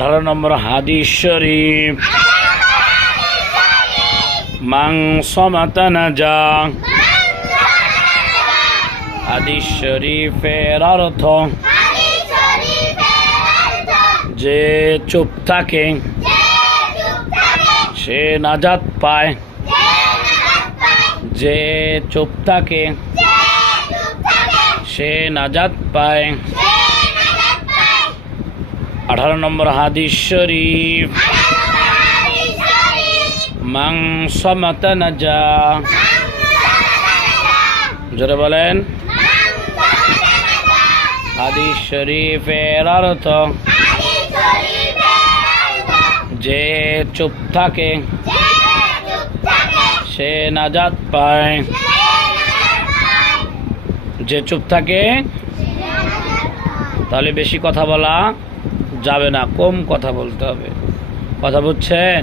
আঠারো নম্বর হাদিস শরীফ। মাং সমাতানা যা হাদিস শরীফের অর্থ যে চুপ থাকে, সে নাজাত পায়। যে চুপ থাকে, সে নাজাত পায়। আঠারো নম্বর হাদিস শরীফ। মাং সমাতা নাজা। জোরে বলেন। হাদিস শরীফের অর্থ, যে চুপ থাকে, সে নাজাত পায়। যে চুপ থাকে, তাহলে বেশি কথা বলা যাবে না। কম কথা বলতে হবে। কথা বুঝছেন?